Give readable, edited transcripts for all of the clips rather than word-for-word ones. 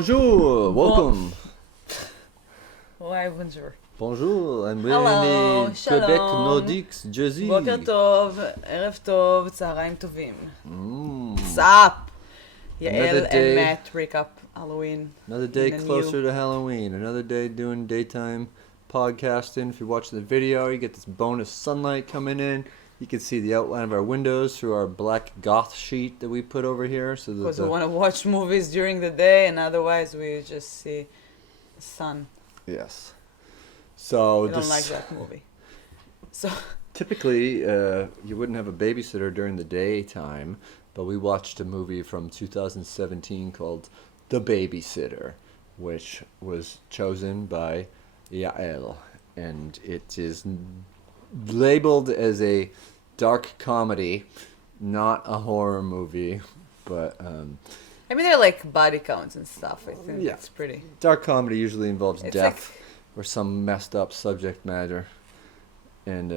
Bonjour, welcome. Ouais, bonjour. Bonjour, I'm Hello, in shalom. Quebec, Nordiques, Jersey. בוקר טוב, ערב טוב, צהריים טובים. Mm. What's up? Another Yael day. and Matt recap Halloween. Another day in the closer new- to Halloween. Another day doing daytime podcasting. If you're watching the video, you get this bonus sunlight coming in. You can see the outline of our windows through our black goth sheet that we put over here. So that Because we want to watch movies during the day and otherwise we just see the sun. yes. So I don't like that movie. So typically, you wouldn't have a babysitter during the daytime, but we watched a movie from 2017 called The Babysitter, which was chosen by Yael, and it is labeled as a dark comedy, not a horror movie, but I mean they're like body counts and stuff. I think Yeah. it's pretty. dark comedy usually involves It's death or some messed up subject matter, and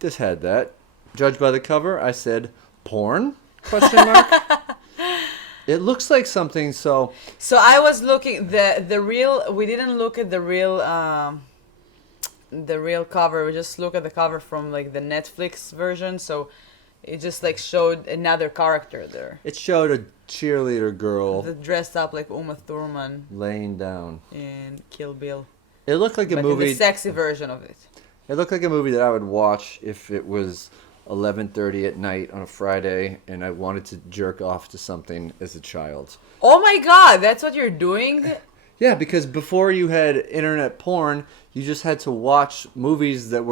this had that. Judged by the cover, I said porn? Question mark. It looks like something. So I was looking the real. We didn't look at the real cover. We just look at the cover from like the Netflix version. So it just like showed another character there, it showed a cheerleader girl dressed up like Uma Thurman laying down. in Kill Bill, It looked like a but in movie. the sexy version of it. It looked like a movie that I would watch if it was 11:30 at night on a Friday and I wanted to jerk off to something as a child. Oh my God, that's what you're doing. Yeah, because before you had internet porn, you just had to watch movies that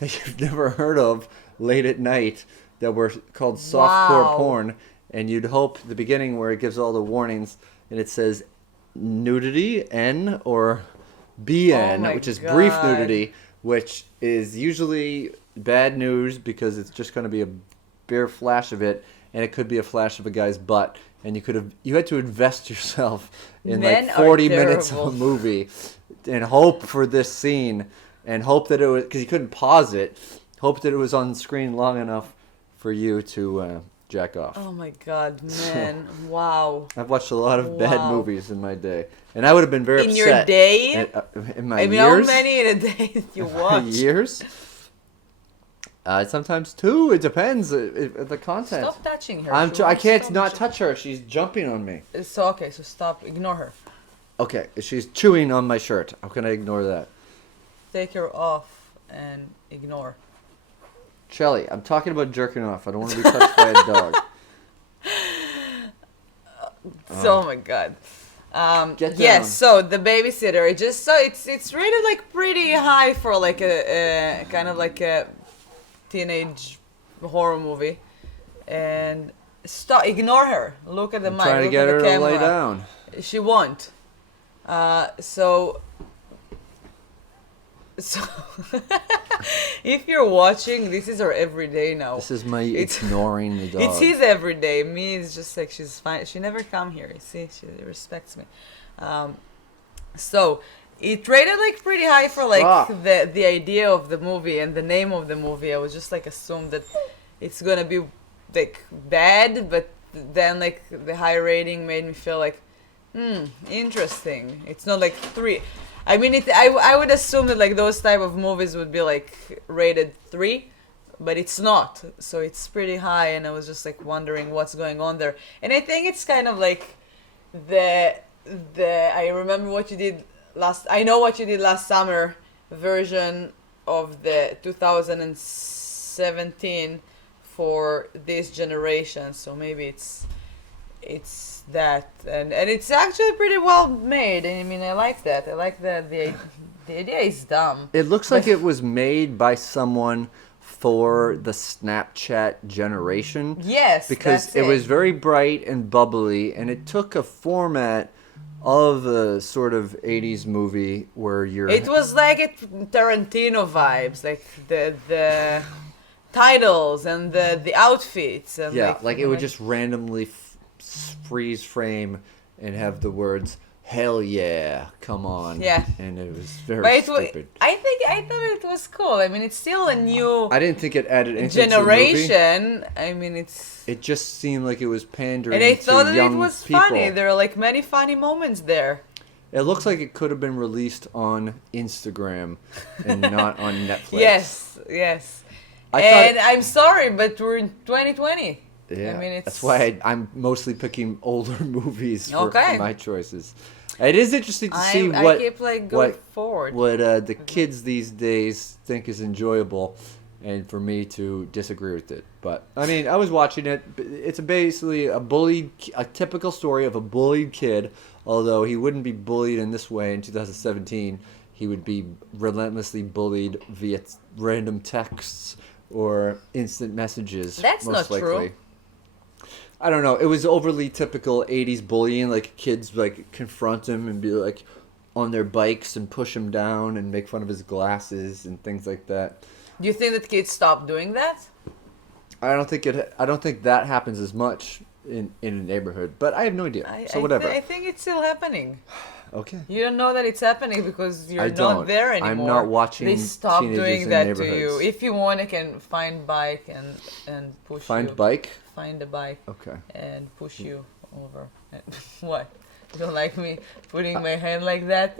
you've never heard of late at night that were called softcore Wow. porn, and you'd hope the beginning where it gives all the warnings and it says nudity N or BN, Oh my which is brief God. nudity, which is usually bad news because it's just going to be a bare flash of it, and it could be a flash of a guy's butt, and you had to invest yourself in Men like are 40 minutes of terrible. a movie and hope for this scene and hope that it was, because you couldn't pause it, hope that it was on screen long enough for you to jack off. Oh my God, man! Wow. I've watched a lot of bad Wow. movies in my day, and I would have been very In upset. your day? In my I mean, years? how many in a day you watch? Years? Sometimes two. It depends the content. Stop touching her. I She can't won't not stop. touch her. She's jumping on me. So okay, so stop. Ignore her. Okay, she's chewing on my shirt. How can I ignore that? Take her off and ignore. Shelly, I'm talking about jerking off. I don't want to be touched by a dog. Oh my God. Get Yes. down. So the babysitter. It's rated like pretty high for like a kind of like a teenage horror movie, and stop. Ignore her. Look at the I'm mic. trying to Look get at her the to camera. lay down. She won't. So if you're watching, this is her everyday now. This is my It's- ignoring the dog. It's his everyday. Me is just like she's fine. She never come here. You see, she respects me. So it rated like pretty high for like Stop. the idea of the movie and the name of the movie. I was just like assumed that it's gonna be like bad, but then like the high rating made me feel like interesting. It's not like 3. I mean, I would assume that like those type of movies would be like rated 3, but it's not. So it's pretty high, and I was just like wondering what's going on there. And I think it's kind of like the I remember what you did last. I know what you did last summer version of the 2017 for this generation. So maybe it's that, and it's actually pretty well made. I mean, I like that. I like that the idea is dumb. It looks like it was made by someone for the Snapchat generation. Yes, Because that's it was very bright and bubbly, and it took a format of a sort of 80s movie where you're... It was like Tarantino vibes, like the titles and the outfits and Yeah, like it would just randomly freeze frame and have the words hell yeah, come on. Yeah. And it was very But stupid. I thought it was cool. I mean, it's still a new I didn't think it added anything to the movie. generation. I mean, it's. It just seemed like it was pandering And I thought to that young it was people. funny. There are like many funny moments there. It looks like it could have been released on Instagram and not on Netflix. Yes. I And thought, I'm sorry, but we're in 2020. yeah, I mean, it's. that's why I'm mostly picking older movies for Okay. my choices. It is interesting to see I what keep like going what- forward. the kids these days think is enjoyable, and for me to disagree with it. But I mean, I was watching it. It's basically a typical story of a bullied kid. Although he wouldn't be bullied in this way in 2017, he would be relentlessly bullied via random texts or instant messages. That's most not true. likely. I don't know. It was overly typical 80s bullying. Like kids like confront him and be like on their bikes and push him down and make fun of his glasses and things like that. Do you think that kids stop doing that? I don't think that happens as much in a neighborhood, but I have no idea. So whatever. I think it's still happening. Okay. You don't know that it's happening because you're I not don't. there anymore. I'm not watching They stop teenagers doing in that to neighborhoods. you. If you want, you can find bike and push Find you. bike. Find a bike Okay. and push you over. What? You don't like me putting my hand like that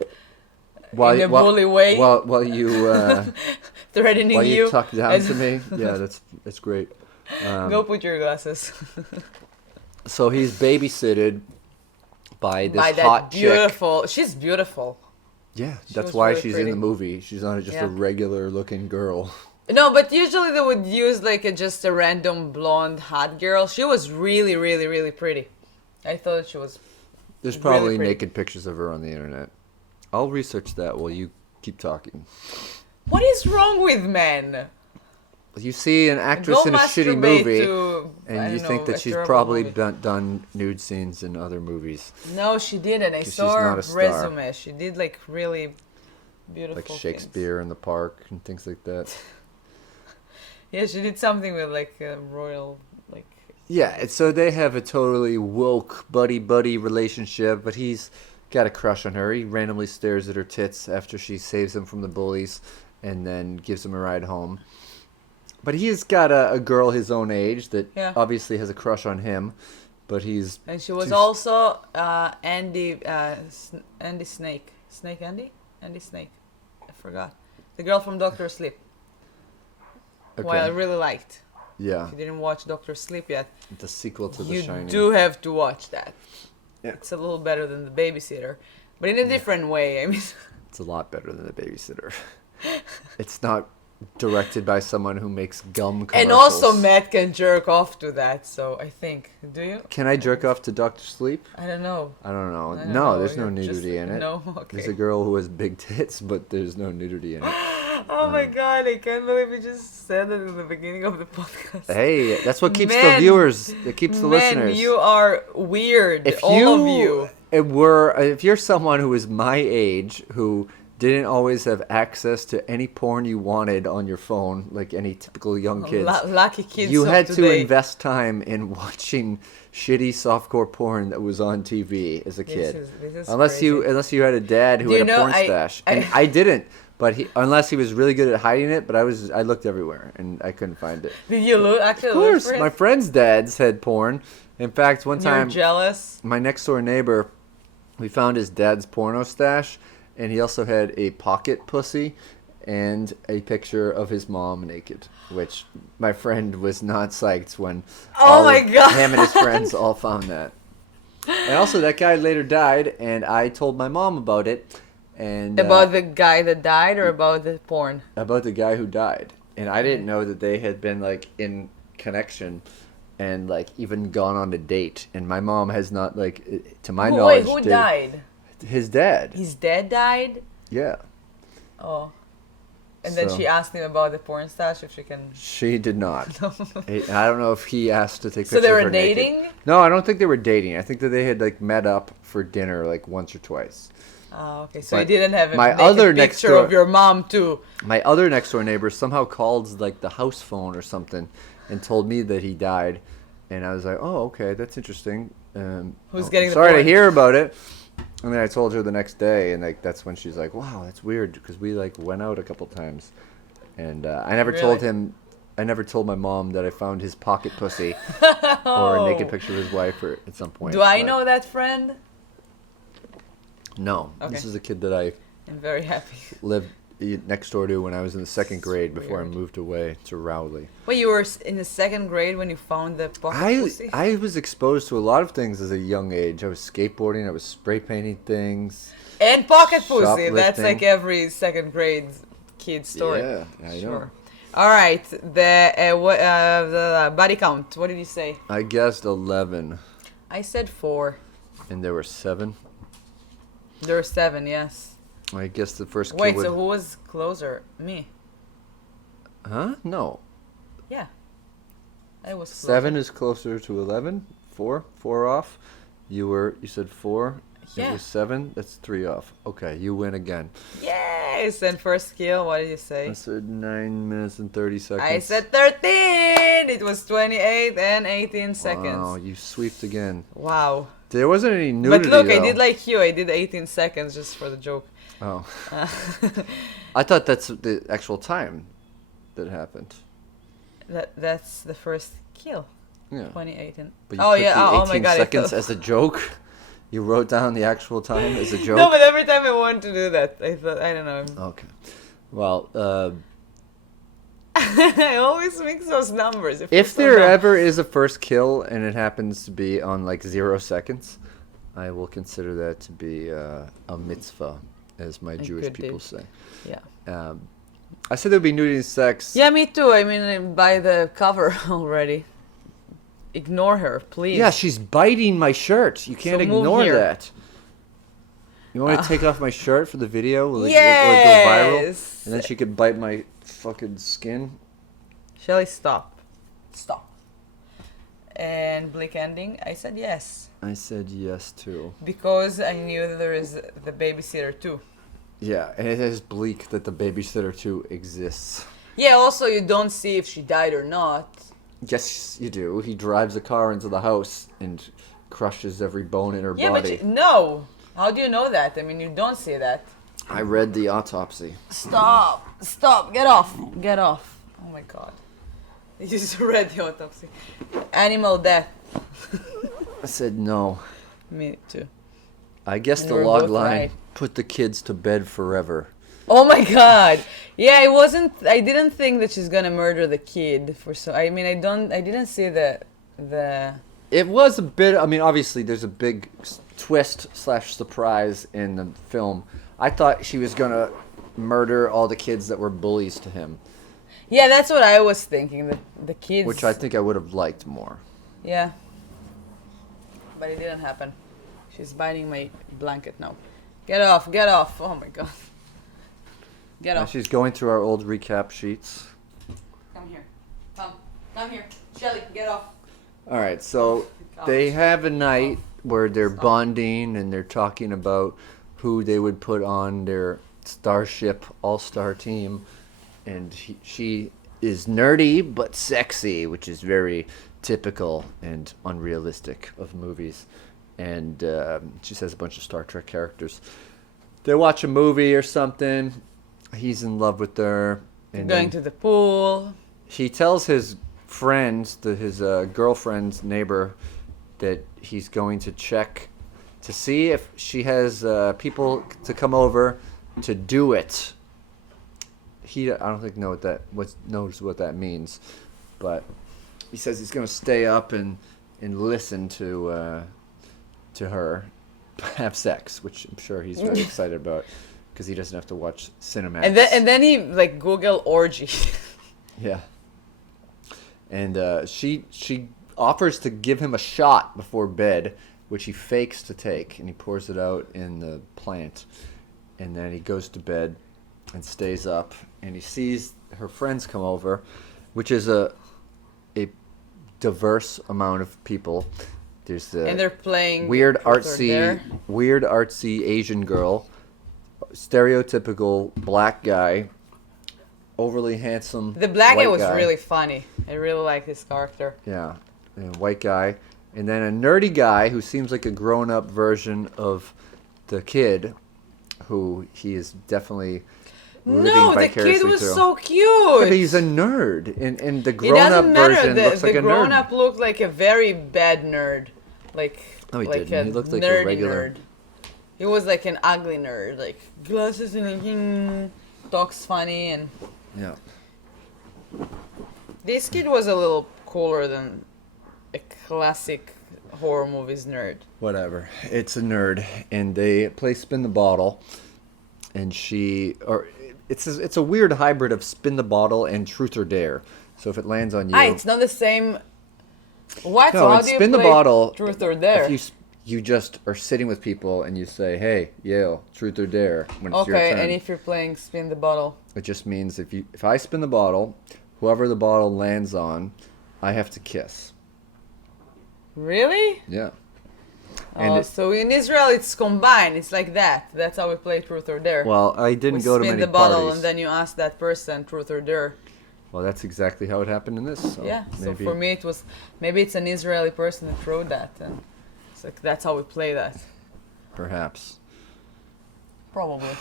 in a bully way, While you threatening while you you? talk down and- to me. Yeah, that's great. Go put your glasses. So he's babysitted by this By that hot chick. beautiful. She's beautiful. Yeah, She that's was why really she's pretty. in the movie. She's not just Yeah. a regular looking girl. No, but usually they would use like just a random blonde hot girl. She was really, really, really pretty. I thought she was. There's Really probably pretty. naked pictures of her on the internet. I'll research that while you keep talking. What is wrong with men? You see an actress Go in a shitty masturbate movie, to, I and you don't think know, that a she's terrible probably movie. done nude scenes in other movies, No, she didn't. I 'Cause saw she's her not a star. resume. She did like really beautiful like things. Shakespeare in the Park and things like that. Yeah, she did something with like a royal like. Yeah, so they have a totally woke buddy-buddy relationship, but he's got a crush on her. He randomly stares at her tits after she saves him from the bullies and then gives him a ride home. But he's got a girl his own age that Yeah. obviously has a crush on him, but he's... And she was too- also Andy Snake. Snake Andy? Andy Snake. I forgot. The girl from Doctor Sleep. Who I Okay, really liked. yeah, If you didn't watch Doctor Sleep yet, the sequel to The you Shining. do have to watch that. Yeah. It's a little better than The Babysitter, but in a different way. I mean, It's a lot better than The Babysitter. It's not directed by someone who makes gum commercials. and also Matt can jerk off to that. So I think, do you? Can I jerk off to Dr. Sleep? I don't know. I don't know. I don't No, know. there's no You're just- nudity in it. No, okay. There's a girl who has big tits, but there's no nudity in it. Oh my god, I can't believe you just said that in the beginning of the podcast. Hey, that's what keeps the Man, viewers. It keeps the Man, listeners. you are weird. if all of you. if you're someone who is my age who didn't always have access to any porn you wanted on your phone, like any typical young kids, Lucky kids. you of had to today. invest time in watching shitty softcore porn that was on TV as a kid. This is unless crazy. you had a dad who Do you had a know, porn stash, and I didn't. But unless he was really good at hiding it, but I looked everywhere and I couldn't find it. Did you look? Actually, Of course, look for my it? friends' dads had porn. In fact, one You're time, jealous. my next door neighbor, we found his dad's porno stash, and he also had a pocket pussy and a picture of his mom naked, which my friend was not psyched when Oh my God. him and his friends all found that. And also, that guy later died, and I told my mom about it. And About the guy that died or about the porn? about the guy who died, and I didn't know that they had been like in connection and like even gone on a date, and my mom has not, like, to my knowledge, Who died? his dad. His dad died? Yeah, Oh. And then So- she asked him about the porn stash if she can. she did not. I don't know if he asked to take So pictures they of were her naked. dating? No, I don't think they were dating. I think that they had like met up for dinner like once or twice. Oh, okay. So But you didn't have a my naked other next picture door- of your mom too. My other next door neighbor somehow called like the house phone or something and told me that he died, and I was like, oh, okay, that's interesting. Who's oh, getting the sorry to porn? hear about it. And then I told her the next day, and like that's when she's like, "Wow, that's weird," because we like went out a couple times, and I never told Really? him. I never told my mom that I found his pocket pussy or a naked picture of his wife or at some point. Do I but know that friend? No, Okay. this is a kid that I I'm very happy. lived next door to when I was in the second grade before I Weird. moved away to Rowley. Wait, you were in the second grade when you found the pocket pussy? I was exposed to a lot of things as a young age. I was skateboarding. I was spray painting things. And pocket pussy. That's Shoplifting. like every second grade kid story. Yeah, I know. All right, the body count. What did you say? I guessed 11, I said 4. and there were 7. There were 7. Yes. I guess the first kid Wait, would... so who was closer? Me. Huh? No. Yeah. I was closer. 7 is closer to 11. 4 off. You said 4. Yeah. It was 7. That's 3 off. Okay, you win again. Yes. And first kill. What did you say? I said 9 minutes and 30 seconds. I said 13. It was 28 and 18 seconds. Wow, you sweeped again. Wow. There wasn't any nudity, But look, though. I did like you. I did 18 seconds just for the joke. Oh. I thought that's the actual time that happened. That's the first kill. Yeah. 28 and But you oh put yeah. the 18 Oh my god. I seconds thought... as a joke? You wrote down the actual time as a joke? No, but every time I wanted to do that, I thought I don't know. Okay. Well, I always mix those numbers. if there ever is a first kill and it happens to be on like 0 seconds, I will consider that to be a mitzvah, as my Jewish good people deed. say. Yeah. I said there'd be nudity and sex. Yeah, me too. I mean, by the cover already. Ignore her, please. Yeah, she's biting my shirt. You can't So move ignore here. that. You want me to take off my shirt for the video? Will it, will it go Yes. viral? And then she could bite my fucking skin? Shelly, stop. Stop. And Bleak Ending, I said yes. I said yes, too. Because I knew that there is the Babysitter too. Yeah, and it is bleak that the Babysitter 2 exists. Yeah, also you don't see if she died or not. Yes, you do. He drives a car into the house and crushes every bone in her Yeah, body. but no. How do you know that? I mean, you don't see that. I read the autopsy. Stop. Stop. Get off. Get off. Oh my god. You just read the autopsy. Animal death. I said no. Me too. I guess And the we were log both line, right. put the kids to bed forever. Oh my god. Yeah, I didn't think that she's gonna murder the kid for so I mean I didn't see the It was a bit, I mean, obviously there's a big twist/surprise in the film. I thought she was going to murder all the kids that were bullies to him, Yeah, that's what I was thinking. The kids which I think I would have liked more. Yeah. But it didn't happen. She's biting my blanket now. Get off, get off. Oh my god. Get Now off. she's going through our old recap sheets. Come here. Come here. Shelly, get off. All right, so they have a night where they're bonding and they're talking about who they would put on their Starship All-Star team. And she is nerdy but sexy, which is very typical and unrealistic of movies. And she says a bunch of Star Trek characters. They watch a movie or something. He's in love with her. And Going to the pool. he tells his friends, his girlfriend's neighbor, that he's going to check to see if she has people to come over to do it. I don't think knows what that means, but he says he's going to stay up and listen to her have sex, which I'm sure he's very excited about because he doesn't have to watch cinematics. And then he like Google orgy. Yeah. And she offers to give him a shot before bed, which he fakes to take, and he pours it out in the plant. And then he goes to bed and stays up, and he sees her friends come over, which is a diverse amount of people. There's the And they're playing weird truth or dare. artsy Asian girl, stereotypical black guy, overly handsome. The black guy white was really funny. I really like his character. Yeah, a white guy, and then a nerdy guy who seems like a grown-up version of the kid, who he is definitely living No, the vicariously kid was through. so Yeah, cute. but he's a nerd. In the It grown-up doesn't matter. version, looks The like a grown nerd. up looked like a very bad nerd, like No, he like didn't. a He looked like a nerdy regular- nerd. He was like an ugly nerd, like glasses and talks funny, and Yeah. this kid was a little cooler than a classic horror movies nerd. Whatever. It's a nerd, and they play spin the bottle, and it's a weird hybrid of spin the bottle and truth or dare. So if it lands on you, It's not the same. What? no, So how and do you spin the play bottle. truth or dare? If you just are sitting with people and you say, "Hey, Yael, truth or dare," when it's your Okay, turn. and if you're playing spin the bottle, It just means if I spin the bottle, whoever the bottle lands on, I have to kiss. really? Yeah. Oh, so in Israel it's combined. It's like that. That's how we play truth or dare. Well, I didn't we go to spin many the bottle parties. and then you ask that person truth or dare. Well, that's exactly how it happened in this. So Yeah. So maybe, for me it was maybe it's an Israeli person that wrote that, and it's like that's how we play that. perhaps. Probably.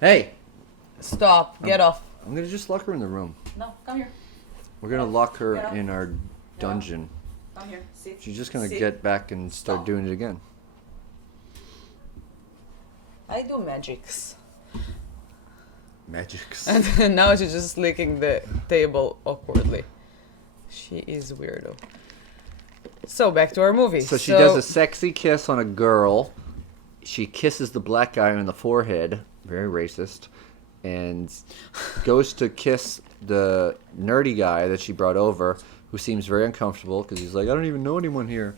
Hey, Stop. Get off. I'm gonna just lock her in the room. No, come here. We're gonna lock her Get up. in our dungeon. Come here. Sit. She's just gonna Sit. get back and start Stop. doing it again. I do magics. Magics. And now she's just licking the table awkwardly. She is weirdo. So back to our movie. So she does a sexy kiss on a girl. She kisses the black guy on the forehead, very racist, and goes to kiss the nerdy guy that she brought over, who seems very uncomfortable because he's like, I don't even know anyone here.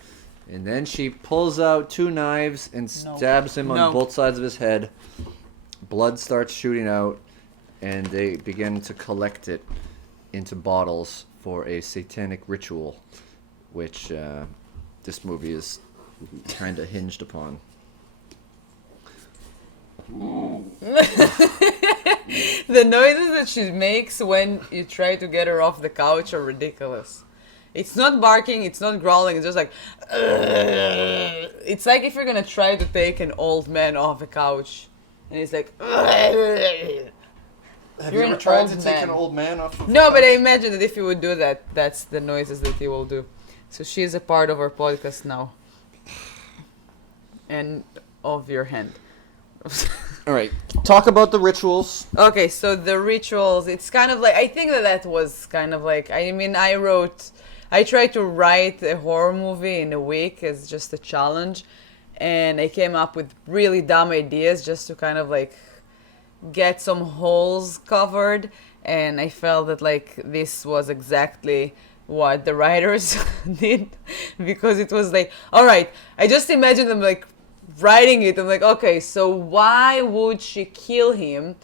And then she pulls out 2 knives and stabs him on both sides of his head. Blood starts shooting out, and they begin to collect it into bottles for a satanic ritual, which this movie is kind of hinged upon. The noises that she makes when you try to get her off the couch are ridiculous. It's not barking, it's not growling, it's just like "Ugh." It's like if you're gonna try to take an old man off a couch and he's like "Ugh." Have You're you ever an tried old to take man. an old man off of No, but I imagine that if you would do that, that's the noises that he will do. So she's a part of our podcast now. And of your hand. All right, talk about the rituals. Okay, so the rituals, it's kind of like, I think that was kind of like, I mean, I tried to write a horror movie in a week as just a challenge, and I came up with really dumb ideas just to kind of like get some holes covered, and I felt that like this was exactly what the writers did, because it was like, all right, I just imagined them like writing it. I'm like, okay, so why would she kill him?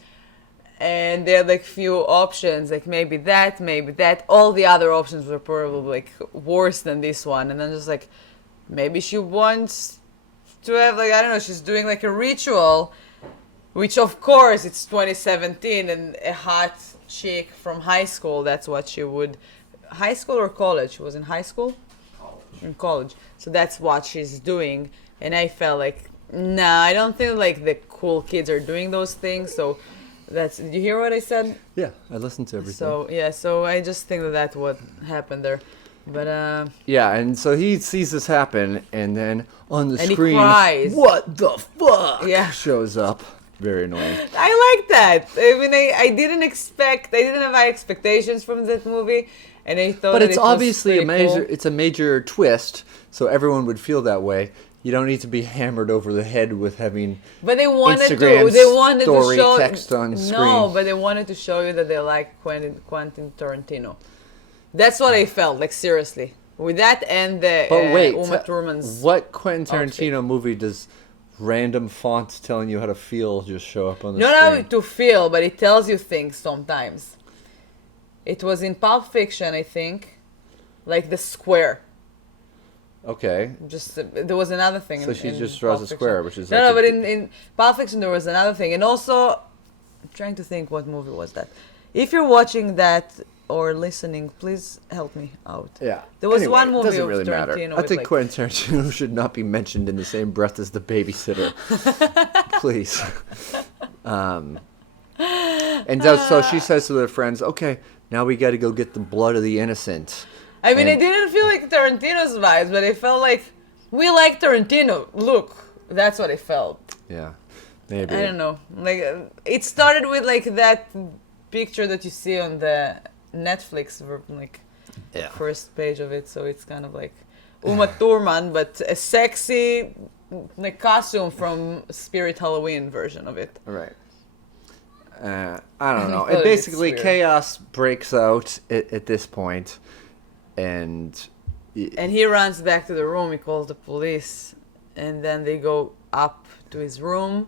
And there are like few options, like maybe that, maybe that. All the other options were probably like worse than this one. And then just like, maybe she wants to have like, I don't know, she's doing like a ritual, which of course it's 2017 and a hot chick from high school, that's what she would, high school or college? She was in high school? In college. So that's what she's doing. And I felt like, nah, I don't think like the cool kids are doing those things. So that's, did you hear what I said? Yeah, I listened to everything. So yeah, so I just think that that's what happened there. But yeah, and so he sees this happen, and then on the And he screen, cries. "What the fuck?" Yeah. shows up. Very annoying. I like that. I mean, I didn't have high expectations from that movie, and I thought. But that it's it was obviously a pretty major. cool. It's a major twist, so everyone would feel that way. You don't need to be hammered over the head with having. But they wanted Instagram to. They wanted story to show text on No, screen. but they wanted to show you that they like Quentin Tarantino. That's what I felt like. Seriously, with that and the But wait, Uma Thurman's. what Quentin outfit. Tarantino movie does random fonts telling you how to feel just show up on the Not screen? how to feel, but it tells you things sometimes. It was in Pulp Fiction, I think, like the square. Okay, Just there was another thing. so in, she in just draws Pulp a square, Fiction. which is No, like no, a- but in Pulp Fiction there was another thing, and also I'm trying to think what movie was that. If you're watching that or listening, please help me out. Yeah. There was Anyway, one it movie doesn't of really matter. Tarantino I with, think like- Quentin Tarantino should not be mentioned in the same breath as The Babysitter. Please. So she says to their friends, okay, now we got to go get the blood of the innocent. I mean, And- it didn't feel like Tarantino's vibes, but it felt like we like Tarantino. Look, that's what it felt. Yeah, maybe. I don't know. Like it started with like that picture that you see on the Netflix, like Yeah. first page of it. So it's kind of like Uma Thurman, but a sexy like costume from Spirit Halloween version of it. Right. I don't know. feel And like it's basically, weird. chaos breaks out at this point, and And he runs back to the room. He calls the police, and then they go up to his room.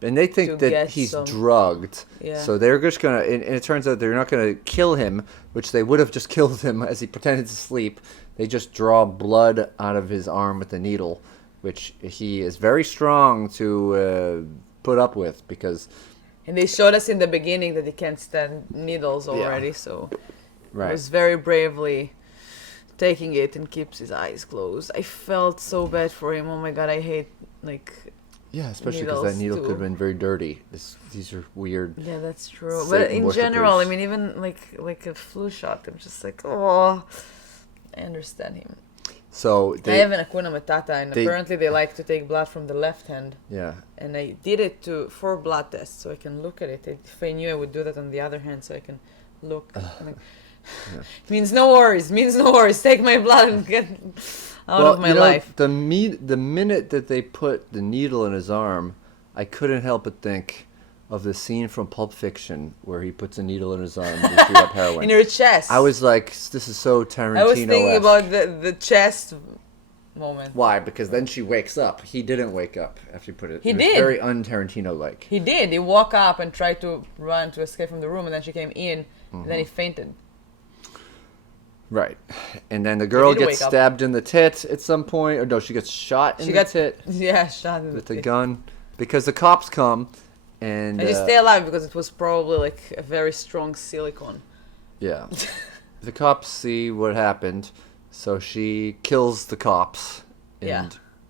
they to think that get he's some- drugged. Yeah. So they're just gonna. And it turns out they're not gonna kill him, which they would have just killed him as he pretended to sleep. They just draw blood out of his arm with a needle, which he is very strong to put up with because. And they showed us in the beginning that he can't stand needles already, so Right. he was very bravely taking it and keeps his eyes closed. I felt so bad for him. Oh my god, I hate like. Yeah, especially because that needles, needle too. could have been very dirty. These are weird. Yeah, that's true. Satan But in general, I worshippers. mean, even like a flu shot, I'm just like, oh, I understand him. So I have an Hakuna Matata, and they- apparently they like to take blood from the left hand. yeah. And I did it for blood tests, so I can look at it. If I knew I would do that on the other hand, so I can look. Like, means no worries. Means no worries. Take my blood and get out of my life. The minute that they put the needle in his arm, I couldn't help but think of the scene from Pulp Fiction where he puts a needle in his arm to shoot up heroin. In your chest. I was like, this is so Tarantino. I was thinking about the chest moment. Why? Because then she wakes up. He didn't wake up after you put it. He it was did. Very un-Tarantino-like. He did. He woke up and tried to run to escape from the room, and then she came in, and then he fainted. Right. And then the girl did gets wake up. stabbed in the tit at some point. Or no, she gets shot in She the got tit shot in with the the teeth. gun. Because the cops come and... And she stay alive because it was probably like a very strong silicone. Yeah. The cops see what happened, so she kills the cops in Yeah.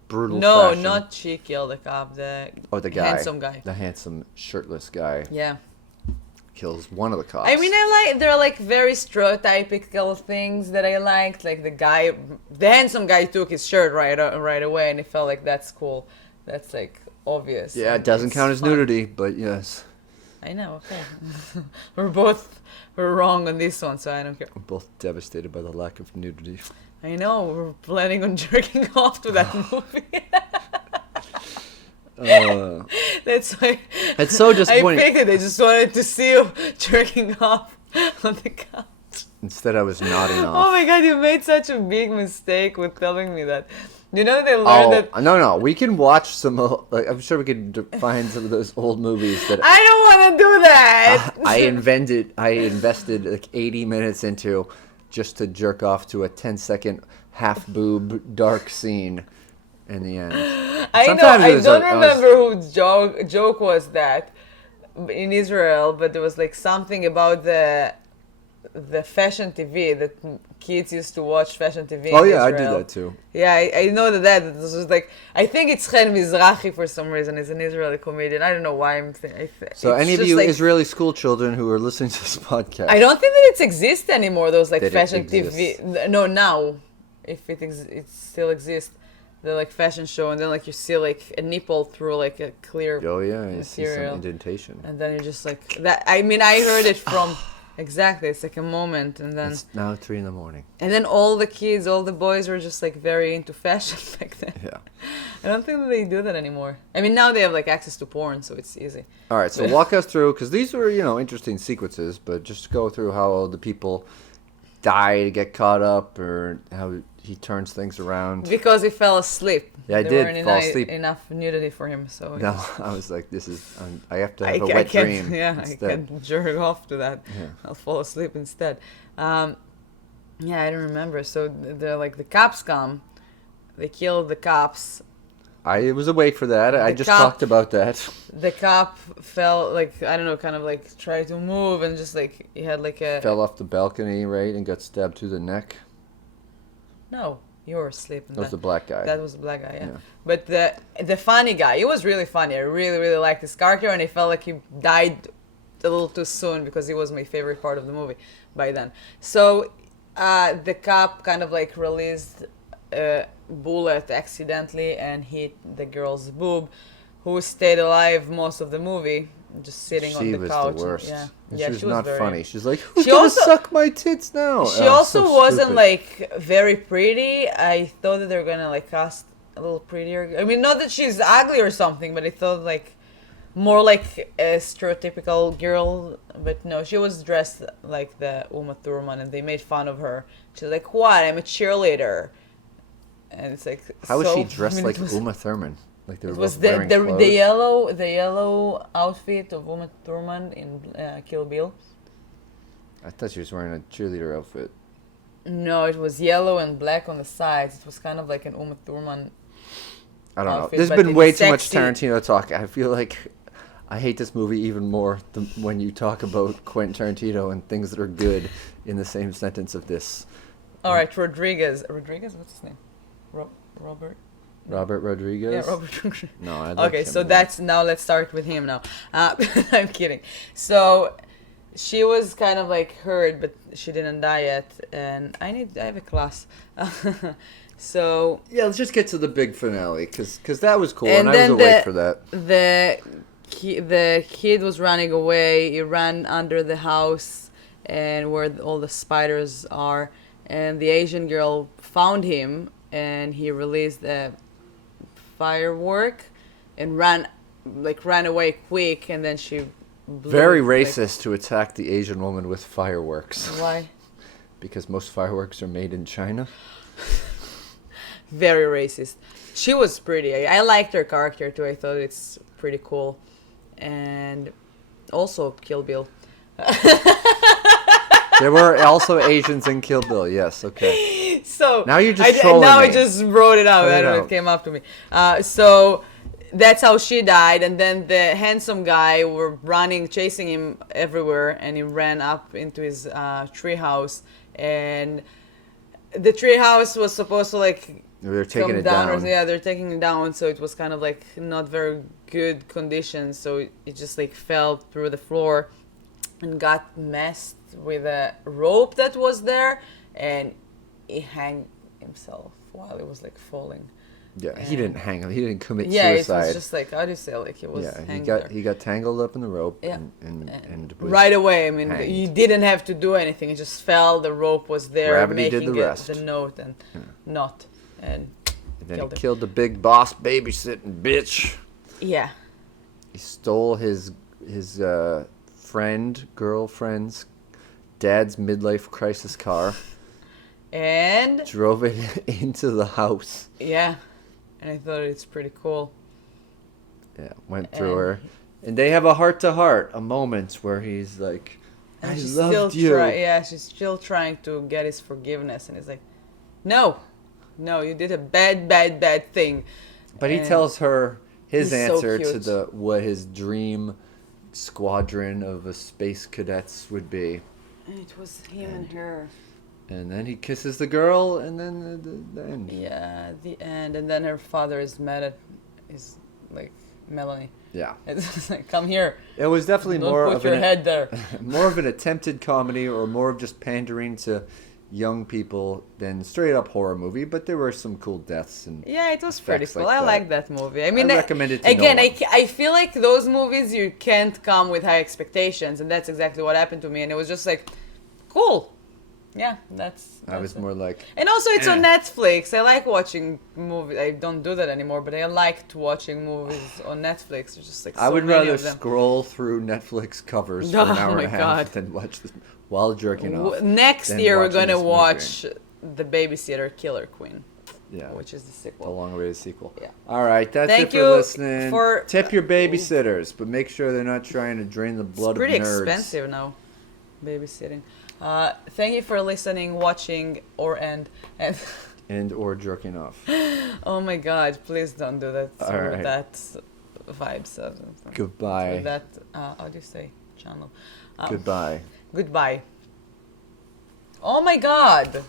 brutal No, fashion. not she killed the cop. The the handsome guy. The handsome, shirtless guy Yeah. kills one of the cops. I mean, there are like very stereotypical things that I liked. Like the handsome guy took his shirt right away, and it felt like that's cool. That's like obvious. Yeah, it and doesn't it's count as fun. nudity, but yes. I know. Okay, we're wrong on this one, so I don't care. We're both devastated by the lack of nudity. I know we're planning on jerking off to that movie. That's why. It's so disappointing. I picked it. I just wanted to see you jerking off on the couch. Instead, I was nodding Oh off. my god, you made such a big mistake with telling me that. You know they learned that. No, we can watch some. I'm sure we could find some of those old movies that I don't want to do that. I invested like 80 minutes into just to jerk off to a 10-second half boob dark scene in the end. I know. Sometimes I it was don't I was- remember whose joke was that in Israel, but there was like something about the fashion TV that kids used to watch fashion TV. Oh in yeah, I did Israel. that too. Yeah, I know that this was like, I think it's Chen Mizrahi for some reason. He's an Israeli comedian. I don't know why I'm thinking. So any of you like, Israeli school children who are listening to this podcast, I don't think that it exists anymore. Those like That it fashion exists. TV. No, now, if it still exists, the like fashion show, and then like you see like a nipple through like a clear, oh yeah, you see some material. indentation. and then you're just like that. I mean, I heard it from exactly. It's like a moment, and then It's now 3 a.m. and then all the kids, all the boys were just like very into fashion back then. Yeah. I don't think that they do that anymore. I mean, now they have like access to porn, so it's easy. All right, so walk us through, because these were, interesting sequences, but just go through how the people die, get caught up, or how he turns things around. Because he fell asleep. Yeah, I There did weren't fall asleep. enough nudity for him, so No, I was like, I have to have I a wet can't, dream. yeah, instead. I can't jerk off to that. Yeah. I'll fall asleep instead. Yeah, I don't remember. So they're like the cops come, they kill the cops. I was awake for that. I just cop- talked about that. The cop fell, like, I don't know, kind of like tried to move and just like he had like a. Fell off the balcony, right, and got stabbed through the neck. No, you were asleep. That was the black guy. That was the black guy, yeah. But the funny guy, he was really funny. I really, really liked his character, and I felt like he died a little too soon because he was my favorite part of the movie by then. So the cop kind of like released a bullet accidentally and hit the girl's boob, who stayed alive most of the movie, just sitting on the couch. She was the worst. Yeah, and yeah, she was not very funny. She's like, who's She gonna also- suck my tits now? She Oh, also so wasn't stupid. like very pretty. I thought that they were gonna like cast a little prettier. I mean, not that she's ugly or something, but I thought like more like a stereotypical girl. But no, she was dressed like the Uma Thurman, and they made fun of her. She's like, "What? I'm a cheerleader," and it's like, How was so- she dressed I mean, like it was, Uma Thurman? Like they were It was both the wearing the, clothes? the yellow outfit of Uma Thurman in Kill Bill. I thought she was wearing a cheerleader outfit. No, it was yellow and black on the sides. It was kind of like an Uma Thurman. I don't know. Outfit, There's but been it's way too much sexy. Tarantino talk. I feel like I hate this movie even more when you talk about Quentin Tarantino and things that are good in the same sentence of this. All right, Rodriguez. Rodriguez, what's his name? Robert. Robert Rodriguez? Yeah, Robert Rodriguez. No, I like Okay, him so more. that's now. Let's start with him now. I'm kidding. So she was kind of like hurt, but she didn't die yet, and I have a class. So Yeah, let's just get to the big finale, because that was cool, And and, I then was awake for that. the kid was running away. He ran under the house and where all the spiders are, and the Asian girl found him, and he released a firework and ran away quick, and then she blew Very it, like- racist to attack the Asian woman with fireworks, Why? because most fireworks are made in China. Very racist. She was pretty. I liked her character too. I thought it's pretty cool, and also Kill Bill. There were also Asians in Kill Bill, yes, okay. So Now you're just trolling now I me. just wrote it out. Cut it I don't know. out. It came up to me. So that's how she died, and then the handsome guy were chasing him everywhere, and he ran up into his treehouse, and the treehouse was supposed to like They're taking come it down. down. Yeah, they're taking it down, so it was kind of like not very good conditions. So it just like fell through the floor and got messed with a rope that was there, and he hanged himself while it was like falling. Yeah, he didn't hang him. He didn't commit Yeah, suicide. it was just like, how do you say, like it was yeah, hanging he there. got tangled up in the rope Yeah. and was Right away. I mean, hanged. he didn't have to do anything. He just fell. The rope was there, Gravity did making the rest. the note and knot. And And then killed he him. killed the big boss babysitting bitch. yeah, He stole his girlfriend's dad's midlife crisis car, and drove it into the house. yeah, and I thought it's pretty cool. Yeah, went through And- her. And they have a heart-to-heart, a moment where he's like, And I she's loved still you. she's still trying to get his forgiveness, and he's like, no, you did a bad thing. But he And tells her his he's so answer to cute. what his dream squadron of a space cadets would be. And it was him and her. And then he kisses the girl, and then the end. Yeah, the end, and then her father is mad at like Melanie. Yeah. It's just like, come here. It was definitely Don't more put of your an head there. more of an attempted comedy, or more of just pandering to young people than straight up horror movie. But there were some cool deaths and Yeah, it was pretty effects cool. like I that. like that movie. I mean, recommend it to again, no one. I feel like those movies you can't come with high expectations, and that's exactly what happened to me. And it was just like, cool. Yeah, that's I was it. more like, And also, it's on Netflix. I like watching movies. I don't do that anymore, but I liked watching movies on Netflix. There's just like so I would many rather of them. scroll through Netflix covers for Oh an hour my and a half God. than watch this while jerking off. Next than year, we're watching gonna this movie. watch The Babysitter Killer Queen, Yeah, which is the the sequel. long-awaited sequel. Yeah. All right, that's Thank it for you listening. for- Tip your babysitters, but make sure they're not trying to drain the blood It's pretty of nerds. expensive now, babysitting. Thank you for listening, watching, and and or jerking off. Oh my God! Please don't do that. All Through right. that vibes. Goodbye. Through that. How do you say channel? Goodbye. Goodbye. Oh my God!